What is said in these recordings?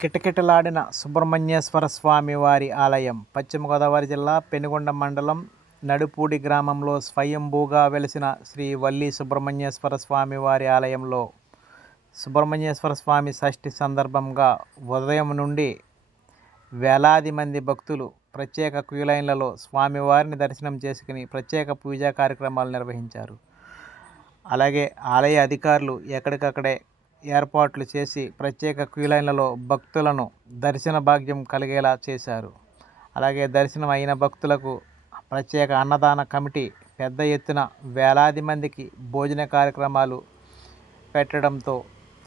కిటకిటలాడిన సుబ్రహ్మణ్యేశ్వర స్వామి వారి ఆలయం పశ్చిమ గోదావరి జిల్లా పెనుగొండ మండలం నడుపూడి గ్రామంలో స్వయంభూగా వెలిసిన శ్రీ వల్లి సుబ్రహ్మణ్యేశ్వర స్వామి వారి ఆలయంలో సుబ్రహ్మణ్యేశ్వర స్వామి షష్ఠి సందర్భంగా ఉదయం నుండి వేలాది మంది భక్తులు ప్రత్యేక క్యూ లైన్లలో స్వామివారిని దర్శనం చేసుకుని ప్రత్యేక పూజా కార్యక్రమాలు నిర్వహించారు. అలాగే ఆలయ అధికారులు ఎక్కడికక్కడే ఏర్పాట్లు చేసి ప్రత్యేక క్యూ లైన్లలో భక్తులను దర్శన భాగ్యం కలిగేలా చేశారు. అలాగే దర్శనం అయిన భక్తులకు ప్రత్యేక అన్నదాన కమిటీ పెద్ద ఎత్తున వేలాది మందికి భోజన కార్యక్రమాలు పెట్టడంతో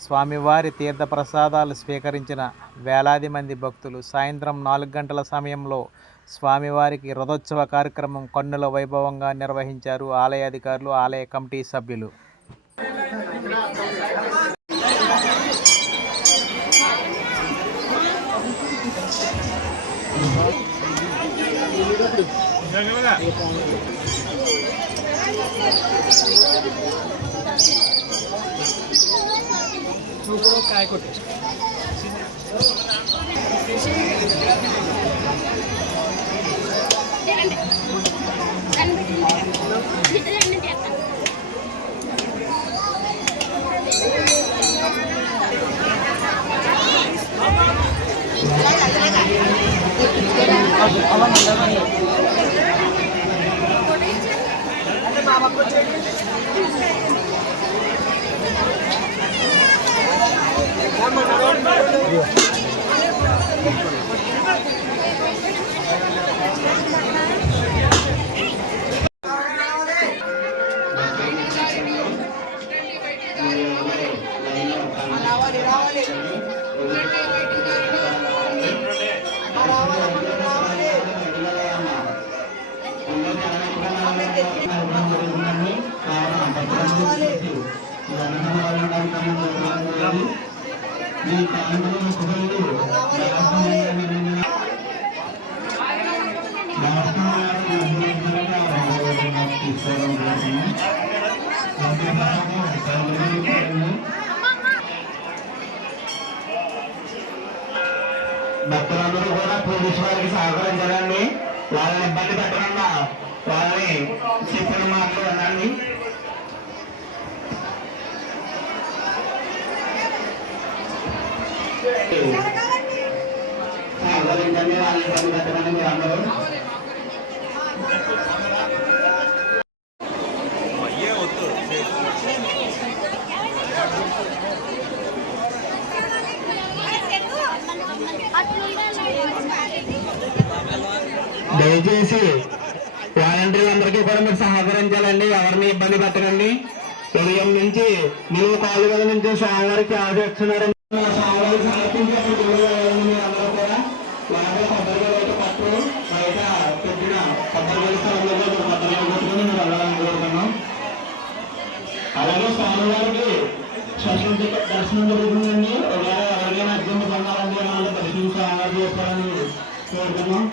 స్వామివారి తీర్థ ప్రసాదాలు స్వీకరించిన వేలాది మంది భక్తులు సాయంత్రం 4 గంటల సమయంలో స్వామివారికి రథోత్సవ కార్యక్రమం కన్నుల వైభవంగా నిర్వహించారు ఆలయ అధికారులు, ఆలయ కమిటీ సభ్యులు. काय कोटे భక్తులందరూ కూడా పోలీసు వారికి సహకరించాలండి. వాళ్ళని ఇబ్బంది పెట్టకుండా వాళ్ళని చెప్పిన మాటలు వినండి. సహకరించండి, వాళ్ళని ఇబ్బంది పెట్టకండి. మీరు అందరూ దయచేసి వాలంటీర్లందరికీ కూడా మీరు సహకరించాలండి. ఎవరిని ఇబ్బంది పెట్టకండి. ఉదయం నుంచి మీరు కాలు మీద నుంచి స్వామివారికి ఆశిస్తున్నారని స్వామివారికి సమర్పించి అందరూ కూడా వాళ్ళ కొబ్బరిగా బయట పట్టు బయట పెట్టిన కొబ్బరి స్థలంలో కొబ్బరిగా పెట్టుకుని మీరు వెళ్ళాలని కోరుతున్నాం. అలాగే స్వామివారికి దర్శనం జరుగుతుందండి. ఎవరికైనా అర్జెంట్ పొందాలంటే మనం దర్శనం స్వామివారి చేసుకోవాలని కోరుతున్నాం.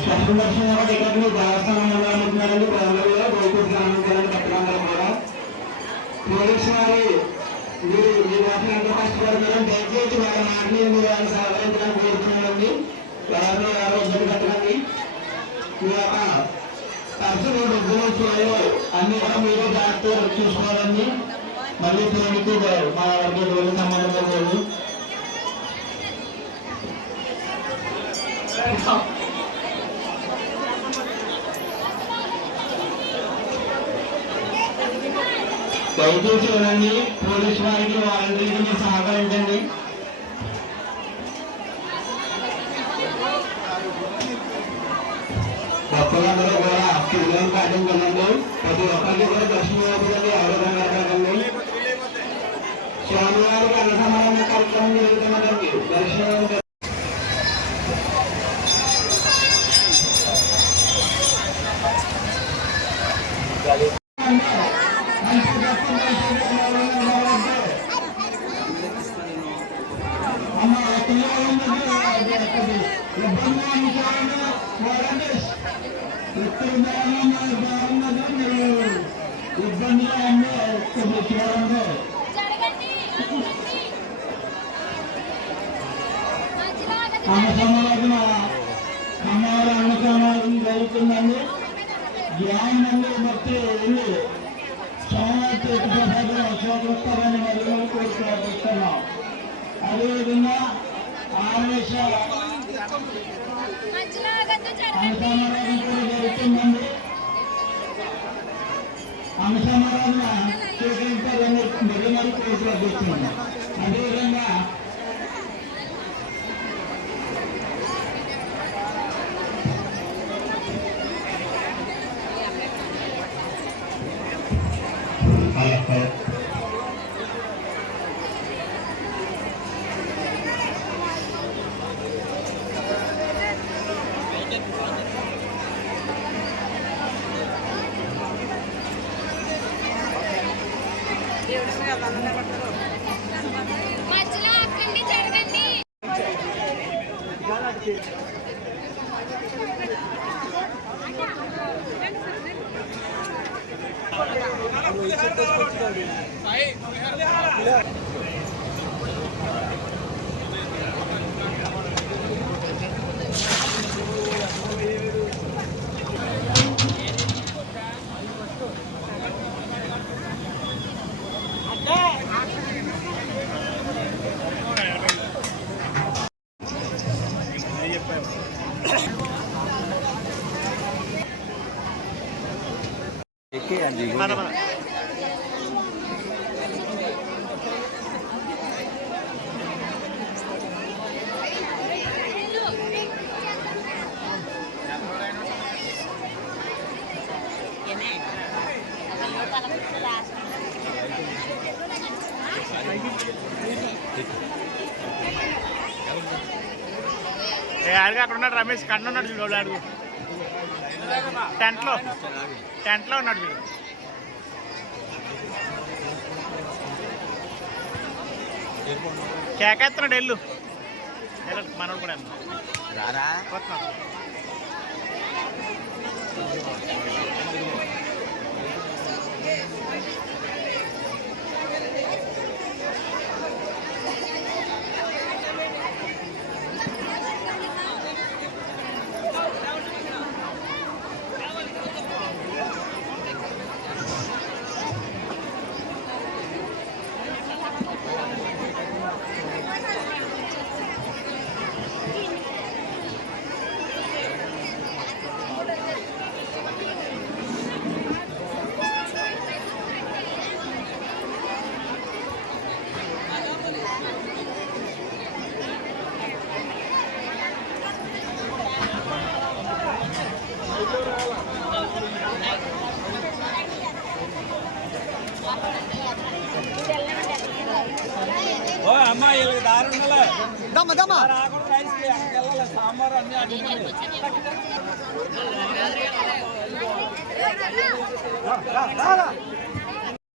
స్పెషల్ దర్శనం టికెట్ దేవస్థానం అనుకుంటున్నారండి. ప్రజలలో గోకూరు గ్రామం పట్టణంలో కూడా పోలీసు వారి మీరు మీ మాటలు ఎంతో కష్టపడుతున్నారని దయచేసి వాళ్ళ మాటలు మీరు ఆయన సహకరించాలని కోరుతున్నారండి. ఎవరిని ఎవరు ఇబ్బంది పెట్టకండి. మీ యొక్క ఖర్చులు డబ్బులు అన్ని కూడా మీరు జాగ్రత్తగా చూసుకోవాలండి. మళ్ళీ దేవుడికి మా వారికి రోజు సంబంధం లేదు. దయచేసి వినండి. పోలీసు వారికి వాలంటీర్కి మీరు సహకరించండి. భక్తులందరూ కూడా క్యూలైన్ పాటించండి. ప్రతి ఒక్కరికి కూడా దర్శనం అవుతుందండి. ఎవరు కనకండి. స్వామివారికి అన్నసమాన కార్యక్రమం జరుగుతున్నదండి. దర్శనం ఇబ్బంది అన్నసమారాధన అమ్మవారి అన్నసమారాధన జరుగుతుందండి. గ్రామం నుండి భక్తి వెళ్ళి సోమవారి తీర్థప్రసాదం స్వీకరిస్తారని మరియు కోరుతున్నాం. అదేవిధంగా ఆవేశ అన్నసమారాధన కూడా జరుగుతుందండి. అన్నసమారాధన స్వీకరించాలని మరి కోరుతున్నాం. అదేవిధంగా మధ్యలో అక్కడి జరగండి. అడిగి అక్కడ ఉన్నాడు రమేష్ కన్ను ఉన్నాడు చూడు అడుగు టెంట్లో ఉన్నాడు చూడు కేకేస్తున్నాడు ఎల్లు మనోడు కూడా వస్తున్నాడు. అమ్మాయి దారి సాంబార్ అన్ని